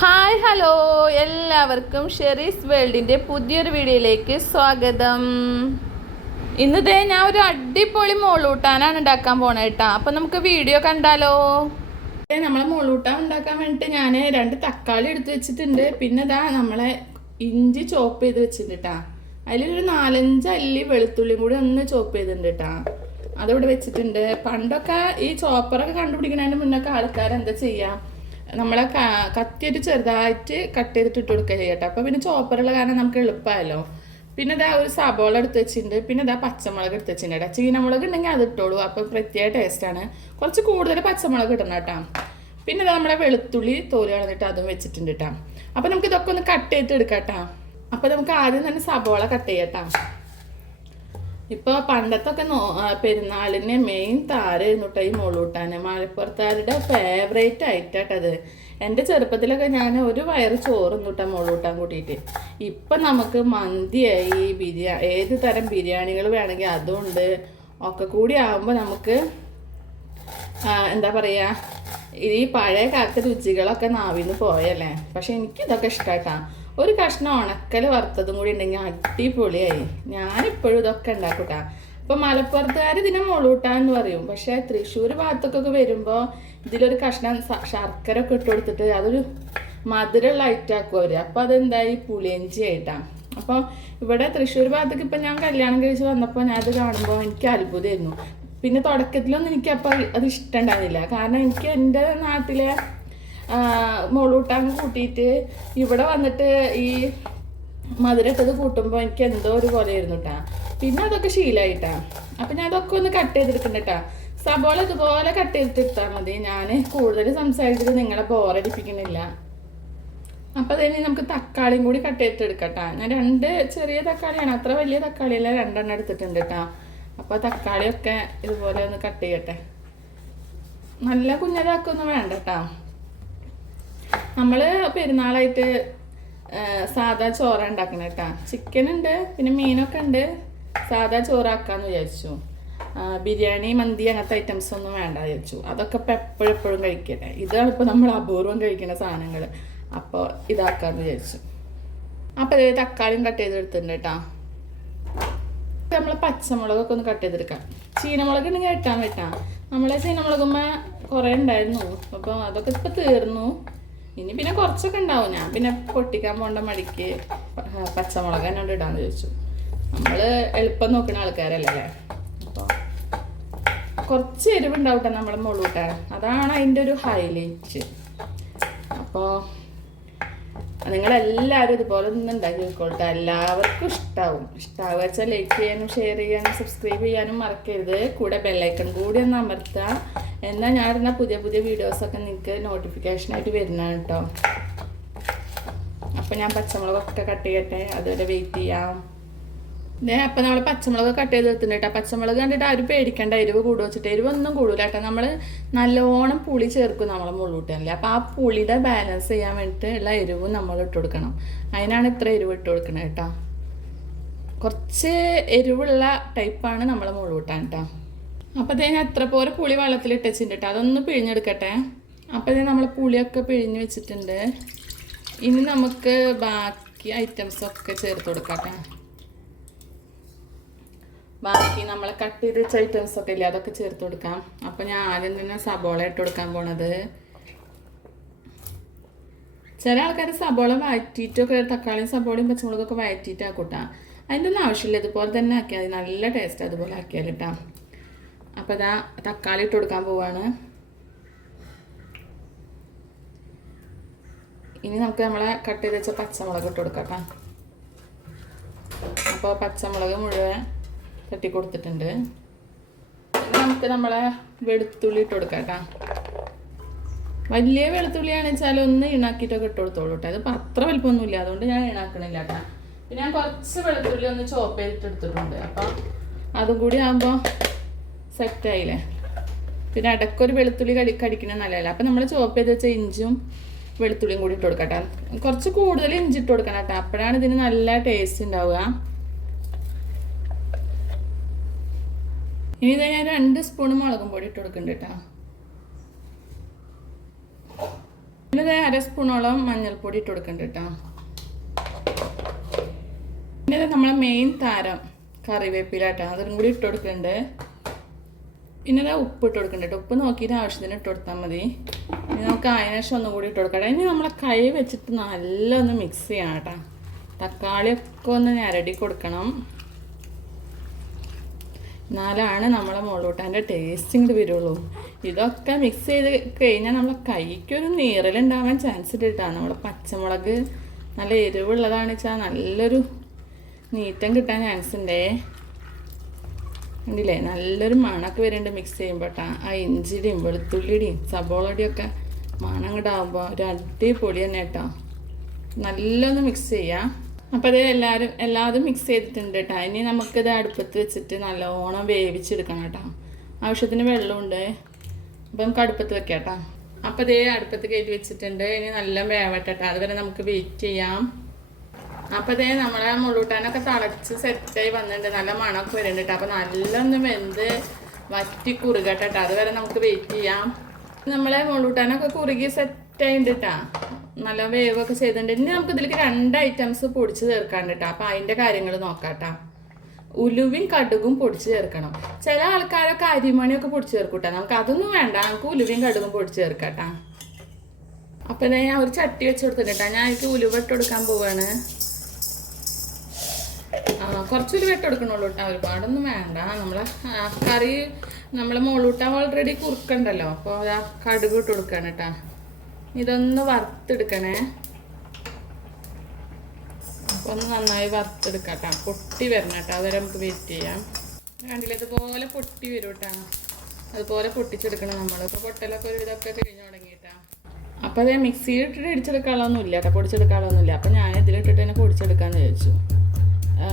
Hi hello എല്ലാവർക്കും ഷെറീസ് വേൾഡിന്റെ പുതിയൊരു വീഡിയോയിലേക്ക് സ്വാഗതം. ഇന്നത്തെ ഞാൻ ഒരു അടിപൊളി മോളൂട്ടാനാണ് ഉണ്ടാക്കാൻ പോണേ കേട്ടാ അപ്പം നമുക്ക് വീഡിയോ കണ്ടാലോ? നമ്മളെ മോളൂട്ടാൻ ഉണ്ടാക്കാൻ വേണ്ടിയിട്ട് ഞാൻ രണ്ട് തക്കാളി എടുത്ത് വെച്ചിട്ടുണ്ട്. പിന്നെ ഇതാ നമ്മളെ ഇഞ്ചി ചോപ്പ് ചെയ്ത് വെച്ചിട്ടുണ്ട് കേട്ടാ അതിലൊരു നാലഞ്ച് അല്ലി വെളുത്തുള്ളിയും കൂടി ഒന്ന് ചോപ്പ് ചെയ്തിട്ടുണ്ട് കേട്ടാ അതവിടെ വെച്ചിട്ടുണ്ട്. പണ്ടൊക്കെ ഈ ചോപ്പറൊക്കെ കണ്ടുപിടിക്കുന്നതിന് മുന്നൊക്കെ ആൾക്കാർ എന്താ ചെയ്യാം? നമ്മളെ കത്തിയിട്ട് ചെറുതായിട്ട് കട്ട് ചെയ്തിട്ട് ഇട്ട് കൊടുക്കുക ചെയ്യട്ടെ അപ്പോൾ പിന്നെ ചോപ്പറുള്ള കാരണം നമുക്ക് എളുപ്പമായല്ലോ. പിന്നെ ഇതാ ഒരു സബോള എടുത്ത് വെച്ചിട്ടുണ്ട്. പിന്നെ ഇതാ പച്ചമുളക് എടുത്ത് വെച്ചിട്ടുണ്ട് കേട്ടോ. ചീനമുളക് ഉണ്ടെങ്കിൽ അത് ഇട്ടോളൂ. അപ്പോൾ പ്രത്യേക ടേസ്റ്റാണ് കുറച്ച് കൂടുതൽ പച്ചമുളക് ഇടണം കേട്ടോ. പിന്നെ ഇതാ നമ്മുടെ വെളുത്തുള്ളി തോൽ കളഞ്ഞിട്ട് അതും വെച്ചിട്ടുണ്ട് കേട്ടോ. അപ്പോൾ നമുക്ക് ഇതൊക്കെ ഒന്ന് കട്ട് ചെയ്തിട്ട് എടുക്കാം കേട്ടോ. അപ്പോൾ നമുക്ക് ആദ്യം തന്നെ സബോള കട്ട് ചെയ്യാം കേട്ടോ. ഇപ്പൊ പണ്ടത്തൊക്കെ നോ പെരുന്നാളിന് മെയിൻ താരായിരുന്നു കേട്ടോ ഈ ഫേവറേറ്റ് ആയിട്ടാട്ടത്. എന്റെ ചെറുപ്പത്തിലൊക്കെ ഞാൻ ഒരു വയറ് ചോറും തൊട്ടാ മോളൂട്ടാൻ കൂട്ടിയിട്ട്. ഇപ്പം നമുക്ക് മന്തിയായി ബിരിയാ ഏത് തരം ബിരിയാണികൾ വേണമെങ്കിൽ അതുണ്ട്. ഒക്കെ കൂടി ആകുമ്പോൾ നമുക്ക് എന്താ പറയുക ഈ പഴയ കാലത്തെ രുചികളൊക്കെ നാവിന്ന് പോയല്ലേ? പക്ഷെ എനിക്ക് ഇതൊക്കെ ഇഷ്ടമായിട്ടാ ഒരു കഷ്ണം ഉണക്കൽ വറുത്തതും കൂടി ഉണ്ടെങ്കിൽ അടിപൊളിയായി. ഞാനിപ്പോഴും ഇതൊക്കെ ഉണ്ടാക്കൂട്ടാ ഇപ്പൊ മലപ്പുറത്തുകാർ ഇതിനെ മുളൂട്ടാന്ന് പറയും. പക്ഷെ തൃശ്ശൂർ ഭാഗത്തൊക്കെ വരുമ്പോൾ ഇതിലൊരു കഷ്ണം ശർക്കര ഒക്കെ ഇട്ട് കൊടുത്തിട്ട് അതൊരു മധുരമുള്ള ഐറ്റാക്കും അവർ അപ്പോൾ അതെന്തായി? പുളിയഞ്ചി ആയിട്ടാണ് അപ്പോൾ ഇവിടെ തൃശ്ശൂർ ഭാഗത്തേക്ക് ഇപ്പം ഞാൻ കല്യാണം കഴിച്ച് വന്നപ്പോൾ ഞാൻ അത് കാണുമ്പോൾ എനിക്ക് അത്ഭുതമായിരുന്നു. പിന്നെ തുടക്കത്തിലൊന്നും എനിക്ക് അപ്പോൾ അത് ഇഷ്ടമുണ്ടായിരുന്നില്ല കാരണം എനിക്ക് എന്റെ നാട്ടിലെ മോളൂട്ടാൻ കൂട്ടിയിട്ട് ഇവിടെ വന്നിട്ട് ഈ മധുരട്ടത് കൂട്ടുമ്പോൾ എനിക്ക് എന്തോ ഒരു പോലെ ആയിരുന്നു കേട്ടാ പിന്നെ അതൊക്കെ ശീലമായിട്ടാ അപ്പം ഞാൻ അതൊക്കെ ഒന്ന് കട്ട് ചെയ്തെടുക്കണ്ട കേട്ടാ സബോള ഇതുപോലെ കട്ട് ചെയ്തിട്ടാൽ മതി. ഞാൻ കൂടുതൽ സംസാരിച്ചിട്ട് നിങ്ങളെ ബോറടിപ്പിക്കുന്നില്ല അപ്പോൾ അതിന് നമുക്ക് തക്കാളിയും കൂടി കട്ട് ചെയ്തിട്ട് എടുക്കട്ടാ ഞാൻ രണ്ട് ചെറിയ തക്കാളിയാണ്. അത്ര വലിയ തക്കാളിയല്ല രണ്ടെണ്ണം എടുത്തിട്ടുണ്ട് കേട്ടോ അപ്പോൾ തക്കാളിയൊക്കെ ഇതുപോലെ ഒന്ന് കട്ട് ചെയ്യട്ടെ. നല്ല കുഞ്ഞതാക്കൊന്നും വേണ്ട കേട്ടോ നമ്മൾ പെരുന്നാളായിട്ട് സാധാ ചോറ ഉണ്ടാക്കണ കേട്ടോ ചിക്കൻ ഉണ്ട് പിന്നെ മീനൊക്കെ ഉണ്ട് സാധാ ചോറാക്കാന്ന് വിചാരിച്ചു. ബിരിയാണി മന്തി അങ്ങനത്തെ ഐറ്റംസ് ഒന്നും വേണ്ട വിചാരിച്ചു. അതൊക്കെ ഇപ്പം എപ്പോഴും എപ്പോഴും കഴിക്കട്ടെ. ഇതാണ് ഇപ്പോൾ നമ്മൾ അപൂർവം കഴിക്കുന്ന സാധനങ്ങൾ അപ്പോൾ ഇതാക്കാന്ന് വിചാരിച്ചു. അപ്പോൾ ഇത് തക്കാളിയും കട്ട് ചെയ്തെടുത്തിട്ടുണ്ട് കേട്ടോ നമ്മൾ പച്ചമുളകൊക്കെ ഒന്ന് കട്ട് ചെയ്തെടുക്കാം. ചീനമുളക് ഉണ്ടെങ്കിൽ ഇട്ടാൻ പറ്റാം നമ്മളെ ചീനമുളകുമ്മ കുറേ ഉണ്ടായിരുന്നു അപ്പോൾ അതൊക്കെ ഇപ്പോൾ തീർന്നു. ഇനി പിന്നെ കുറച്ചൊക്കെ ഉണ്ടാവും. ഞാൻ പിന്നെ പൊട്ടിക്കാൻ പോകേണ്ട മടിക്ക് പച്ചമുളക് എന്നോട് ഇടാന്ന് ചോദിച്ചു നമ്മൾ എളുപ്പം നോക്കുന്ന ആൾക്കാരല്ലേ? അപ്പോൾ കുറച്ച് എരിവുണ്ടാവട്ടെ നമ്മളെ മുളകൂട്ടാൻ അതാണ് അതിന്റെ ഒരു ഹൈലൈറ്റ് അപ്പോൾ നിങ്ങളെല്ലാവരും ഇതുപോലെ ഒന്ന് ഉണ്ടാക്കി വെക്കോട്ടെ എല്ലാവർക്കും ഇഷ്ടാവും. ഇഷ്ടാവുക വെച്ചാൽ ലൈക്ക് ചെയ്യാനും ഷെയർ ചെയ്യാനും സബ്സ്ക്രൈബ് ചെയ്യാനും മറക്കരുത്. കൂടെ ബെല്ലൈക്കൺ കൂടി ഒന്ന് അമർത്തുക. എന്നാൽ ഞാൻ ഇടുന്ന പുതിയ പുതിയ വീഡിയോസൊക്കെ നിങ്ങൾക്ക് നോട്ടിഫിക്കേഷനായിട്ട് വരുന്നതാണ് കേട്ടോ അപ്പം ഞാൻ പച്ചമുളകൊക്കെ കട്ട് ചെയ്യട്ടെ അതുവരെ വെയിറ്റ് ചെയ്യാം. ഇതേ അപ്പം നമ്മൾ പച്ചമുളക് കട്ട് ചെയ്ത് വെച്ചിട്ടുണ്ട് കേട്ടോ പച്ചമുളക് കണ്ടിട്ട് ആരും പേടിക്കേണ്ട എരിവ് കൂടു വെച്ചിട്ട്. എരിവ് ഒന്നും കൂടില്ല കേട്ടോ നമ്മൾ നല്ലോണം പുളി ചേർക്കും നമ്മളെ മുള്ളൂട്ടല്ലേ അപ്പോൾ ആ പുളിയുടെ ബാലൻസ് ചെയ്യാൻ വേണ്ടിയിട്ട് ഉള്ള എരിവ് നമ്മൾ ഇട്ട് കൊടുക്കണം. അതിനാണ് ഇത്ര എരിവ് ഇട്ട് കൊടുക്കണത് കേട്ടോ കുറച്ച് എരിവുള്ള ടൈപ്പാണ് നമ്മളെ മുള്ളൂട്ടാൻ കേട്ടോ അപ്പോൾ ഞാൻ എത്ര പോലെ പുളി വെള്ളത്തിൽ ഇട്ടുവെച്ചിട്ടുണ്ട് കേട്ടോ അതൊന്ന് പിഴിഞ്ഞെടുക്കട്ടെ. അപ്പോൾ ഇതേ നമ്മൾ പുളിയൊക്കെ പിഴിഞ്ഞ് വെച്ചിട്ടുണ്ട്. ഇനി നമുക്ക് ബാക്കി ഐറ്റംസൊക്കെ ചേർത്ത് കൊടുക്കട്ടെ. ബാക്കി നമ്മൾ കട്ട് ചെയ്ത് വെച്ച ഐറ്റംസ് ഒക്കെ ഇല്ലേ അതൊക്കെ ചേർത്ത് കൊടുക്കാം. അപ്പം ഞാൻ ആദ്യം തന്നെ സബോള ഇട്ട് കൊടുക്കാൻ പോണത്. ചില ആൾക്കാർ സബോള വഴറ്റിയിട്ടൊക്കെ തക്കാളിയും സബോളയും പച്ചമുളകൊക്കെ വഴറ്റിയിട്ടാക്കൂട്ടാ അതിന്റെ ഒന്നും ആവശ്യമില്ല ഇതുപോലെ തന്നെ ആക്കിയാൽ മതി. നല്ല ടേസ്റ്റ് അതുപോലെ ആക്കിയാൽ കേട്ടോ അപ്പോൾ ഇതാ തക്കാളി ഇട്ട് കൊടുക്കാൻ പോവാണ്. ഇനി നമുക്ക് നമ്മളെ കട്ട് ചെയ്ത് വെച്ച പച്ചമുളക് ഇട്ട് കൊടുക്കാം അപ്പോൾ പച്ചമുളക് മുഴുവൻ തട്ടി കൊടുത്തിട്ടുണ്ട്. നമുക്ക് നമ്മളെ വെളുത്തുള്ളി ഇട്ട് കൊടുക്കാം വലിയ വെളുത്തുള്ളിയാണെന്ന് വെച്ചാൽ ഒന്ന് ഇണാക്കിയിട്ടൊക്കെ ഇട്ട് കൊടുത്തോളൂ കേട്ടോ അത് അത്ര വലിപ്പമൊന്നുമില്ല. അതുകൊണ്ട് ഞാൻ ഇണാക്കണില്ല കേട്ടോ പിന്നെ ഞാൻ കുറച്ച് വെളുത്തുള്ളി ഒന്ന് ചോപ്പ് ചെയ്തിട്ട് എടുത്തിട്ടുണ്ട്. അപ്പം അതും കൂടി ആകുമ്പോൾ സെറ്റായില്ലേ? പിന്നെ ഇടയ്ക്കൊരു വെളുത്തുള്ളി കടി കടിക്കുന്നത് നല്ലതല്ല. അപ്പം നമ്മൾ ചോപ്പ് ചെയ്ത് വെച്ച ഇഞ്ചും വെളുത്തുള്ളിയും കൂടി ഇട്ട് കൊടുക്കട്ടെ. കുറച്ച് കൂടുതൽ ഇഞ്ചി ഇട്ട് കൊടുക്കണം കേട്ടോ അപ്പോഴാണ് ഇതിന് നല്ല ടേസ്റ്റ് ഉണ്ടാവുക ഇനി ഇത് ഞാൻ രണ്ട് സ്പൂൺ മുളകും പൊടി ഇട്ട് കൊടുക്കുന്നുണ്ട് കേട്ടോ അര സ്പൂണോളം മഞ്ഞൾപ്പൊടി ഇട്ട് കൊടുക്കുന്നുണ്ട് കേട്ടോ പിന്നെ ഇത് നമ്മളെ മെയിൻ താരം കറിവേപ്പില കേട്ടോ അതും കൂടി ഇട്ട് കൊടുക്കുന്നുണ്ട് പിന്നെ ഇതാ ഉപ്പ് ഇട്ട് കൊടുക്കണ്ട ഉപ്പ് നോക്കിയിട്ട് ആവശ്യത്തിന് ഇട്ട് കൊടുത്താൽ മതി. ഇനി നമുക്ക് അതിനേഷം ഒന്നും കൂടി ഇട്ട് കൊടുക്കട്ടെ ഇനി നമ്മളെ കൈ വെച്ചിട്ട് നല്ല ഒന്ന് മിക്സ് ചെയ്യണം കേട്ടോ തക്കാളിയൊക്കെ ഒന്ന് ഞരടി കൊടുക്കണം. എന്നാലാണ് നമ്മളെ മുളകൂട്ടാന്റെ ടേസ്റ്റ് ഇങ്ങോട്ട് വരുള്ളൂ. ഇതൊക്കെ മിക്സ് ചെയ്ത് കഴിഞ്ഞാൽ നമ്മളെ കൈക്കൊരു നീറലുണ്ടാവാൻ ചാൻസ് ഉണ്ട് കേട്ടോ നമ്മളെ പച്ചമുളക് നല്ല എരിവുള്ളതാണെന്ന് വെച്ചാൽ നല്ലൊരു നീറ്റം കിട്ടാൻ ചാൻസ് ഉണ്ടേ കണ്ടില്ലേ നല്ലൊരു മണമൊക്കെ വരുന്നുണ്ട് മിക്സ് ചെയ്യുമ്പോൾ കേട്ടോ ആ ഇഞ്ചിയുടെയും വെളുത്തുള്ളിയുടെയും സബോളയുടെയും ഒക്കെ മണം കൂടെ ആകുമ്പോൾ ഒരു അടിപൊളി തന്നെ കേട്ടോ നല്ലൊന്ന് മിക്സ് ചെയ്യാം. അപ്പോൾ അത് എല്ലാവരും എല്ലാവരും മിക്സ് ചെയ്തിട്ടുണ്ട് കേട്ടോ ഇനി നമുക്കിത് അടുപ്പത്ത് വെച്ചിട്ട് നല്ലോണം വേവിച്ചെടുക്കണം കേട്ടോ ആവശ്യത്തിന് വെള്ളമുണ്ട് അപ്പം നമുക്ക് അടുപ്പത്ത് വെക്കാം കേട്ടോ അപ്പോൾ ഇതേ അടുപ്പത്ത് കയറ്റി വെച്ചിട്ടുണ്ട്. ഇനി നല്ല വേവട്ടെ കേട്ടോ അതുവരെ നമുക്ക് വെയിറ്റ് ചെയ്യാം. അപ്പോൾ ഇതേ നമ്മളെ മുള്ളൂട്ടാനൊക്കെ തിളച്ച് സെറ്റായി വന്നിട്ടുണ്ട്. നല്ല മണമൊക്കെ വരുന്നുണ്ട് അപ്പോൾ നല്ലൊന്ന് വെന്ത് വറ്റി കുറുകട്ടെ കേട്ടോ. അതുവരെ നമുക്ക് വെയിറ്റ് ചെയ്യാം. നമ്മളെ മുള്ളൂട്ടാനൊക്കെ കുറുകി സെറ്റായിട്ടുണ്ട് കേട്ടോ. നല്ല വേവൊക്കെ ചെയ്തിട്ടുണ്ട്. ഇനി നമുക്ക് ഇതിലേക്ക് രണ്ട് ഐറ്റംസ് പൊടിച്ച് ചേർക്കാണ്ട് കേട്ടോ. അപ്പോൾ അതിന്റെ കാര്യങ്ങൾ നോക്കാം ഉലുവും കടുകും പൊടിച്ച് ചേർക്കണം. ചില ആൾക്കാരൊക്കെ അരിമണിയൊക്കെ പൊടിച്ച് ചേർക്കൂട്ടാ നമുക്ക് അതൊന്നും വേണ്ട. നമുക്ക് ഉലുവയും കടുകും പൊടിച്ച് ചേർക്കാം അപ്പം ഞാൻ ഒരു ചട്ടി വെച്ച് കൊടുത്തിട്ടാ ഞാൻ എനിക്ക് ഉലുവ ഇട്ട് കൊടുക്കാൻ പോവാണ്. കുറച്ചൊരു വെട്ടം എടുക്കണുള്ളൂ കേട്ടോ ഒരുപാടൊന്നും വേണ്ട. നമ്മളെ കറി നമ്മളെ മോളൂട്ട ഓൾറെഡി കുറുക്കണ്ടല്ലോ. അപ്പോൾ ആ കടുക് ഇട്ട് കൊടുക്കാണ് കേട്ടോ ഇതൊന്ന് വറുത്തെടുക്കണേ. അപ്പൊ ഒന്ന് നന്നായി വറുത്തെടുക്കാം പൊട്ടി വരണം കേട്ടോ അതുവരെ നമുക്ക് വെയിറ്റ് ചെയ്യാം. കണ്ടില്ലേ? ഇതുപോലെ പൊട്ടി വരും കേട്ടോ അതുപോലെ പൊട്ടിച്ചെടുക്കണം നമ്മൾ ഇപ്പോൾ പൊട്ടലൊക്കെ ഇതൊക്കെ കഴിഞ്ഞു തുടങ്ങിയിട്ടാ അപ്പോൾ അതേ മിക്സിയിൽ ഇട്ടിട്ട് ഇടിച്ചെടുക്കാനുള്ളതൊന്നുമില്ല കേട്ടോ പൊടിച്ചെടുക്കാനുള്ളതൊന്നുമില്ല. അപ്പോൾ ഞാൻ ഇതിലിട്ടിട്ട് തന്നെ പൊടിച്ചെടുക്കാമെന്ന് വിചാരിച്ചു.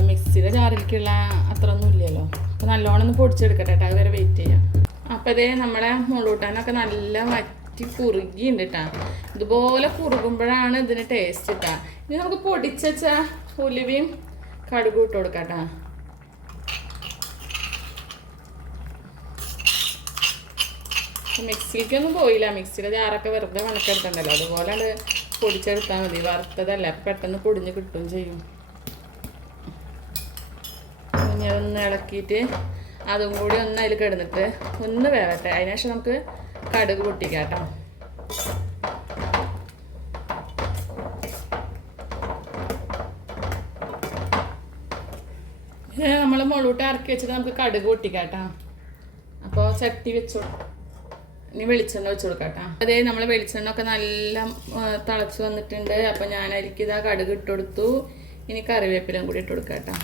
മിക്സിയുടെ ജാറിലേക്കുള്ള അത്ര ഒന്നും ഇല്ലല്ലോ. അപ്പോൾ നല്ലോണം ഒന്ന് പൊടിച്ചെടുക്കട്ടെ കേട്ടോ അതുവരെ വെയിറ്റ് ചെയ്യാം. അപ്പോൾ ഇതേ നമ്മുടെ മുളൂട്ടാനൊക്കെ നല്ല വറ്റി കുറുകിയുണ്ട് കേട്ടോ ഇതുപോലെ കുറുകുമ്പോഴാണ് ഇതിന് ടേസ്റ്റ് കിട്ടുക ഇനി നമുക്ക് പൊടിച്ച ഉലുവയും കടുകും ഇട്ട് കൊടുക്കാം കേട്ടോ മിക്സിക്കൊന്നും പോയില്ല. മിക്സിയുടെ ജാറൊക്കെ വെറുതെ കണക്കെടുക്കണ്ടല്ലോ അതുപോലെ പൊടിച്ചെടുത്താൽ മതി. വറുത്തതല്ല. പെട്ടെന്ന് പൊടിഞ്ഞ് കിട്ടുകയും ചെയ്യും. ഒന്ന് ഇളക്കിയിട്ട് അതും കൂടി ഒന്ന് അതിൽ കിടന്നിട്ട് ഒന്ന് വേവട്ടെ. അതിനുശേഷം നമുക്ക് കടുക് പൊട്ടിക്കാം കേട്ടോ നമ്മൾ മുളൂട്ട് ഇറക്കി വെച്ചിട്ട് നമുക്ക് കടുക് പൊട്ടിക്കാം കേട്ടോ അപ്പോൾ ചട്ടി വെച്ചു. ഇനി വെളിച്ചെണ്ണ വെച്ച് കൊടുക്കാം അതേ നമ്മൾ വെളിച്ചെണ്ണ ഒക്കെ നല്ല തിളച്ച് വന്നിട്ടുണ്ട്. അപ്പോൾ ഞാൻ അരിക്ക് കടുക് ഇട്ട് കൊടുത്തു. ഇനി കറിവേപ്പിലും കൂടി ഇട്ട് കൊടുക്കാം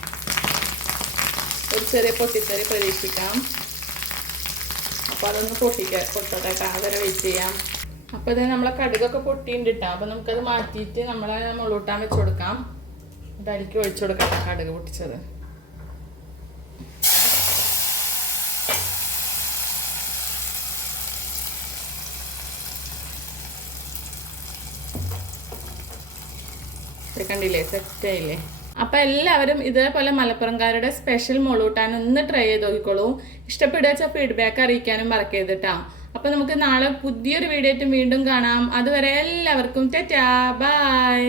ഒരു ചെറിയ പൊട്ടിത്തെറി പ്രതീക്ഷിക്കാം. അപ്പോൾ അതൊന്ന് പൊട്ടിക്കാം പൊട്ടട്ടെ കാതര വെയിറ്റ് ചെയ്യാം. അപ്പോൾ ഇത് നമ്മളെ കടുകൊക്കെ പൊട്ടിയിട്ടുണ്ട് കേട്ടോ അപ്പോൾ നമുക്കത് മാറ്റിയിട്ട് നമ്മളെ മുളൂട്ടാൻ വെച്ച് കൊടുക്കാം. അരിക്ക് ഒഴിച്ചു കൊടുക്കാം കടുക് പൊട്ടിച്ചത്. കണ്ടില്ലേ? സെറ്റായില്ലേ അപ്പൊ എല്ലാവരും ഇതേപോലെ മലപ്പുറംകാരുടെ സ്പെഷ്യൽ മുളൂട്ടാൻ ഒന്ന് ട്രൈ ചെയ്ത് നോക്കിക്കോളൂ. ഇഷ്ടപ്പെടുക ഫീഡ്ബാക്ക് അറിയിക്കാനും മറക്കരുത് കേട്ടോ അപ്പൊ നമുക്ക് നാളെ പുതിയൊരു വീഡിയോ വീണ്ടും കാണാം. അതുവരെ എല്ലാവർക്കും ടെറ്റാ. ബൈ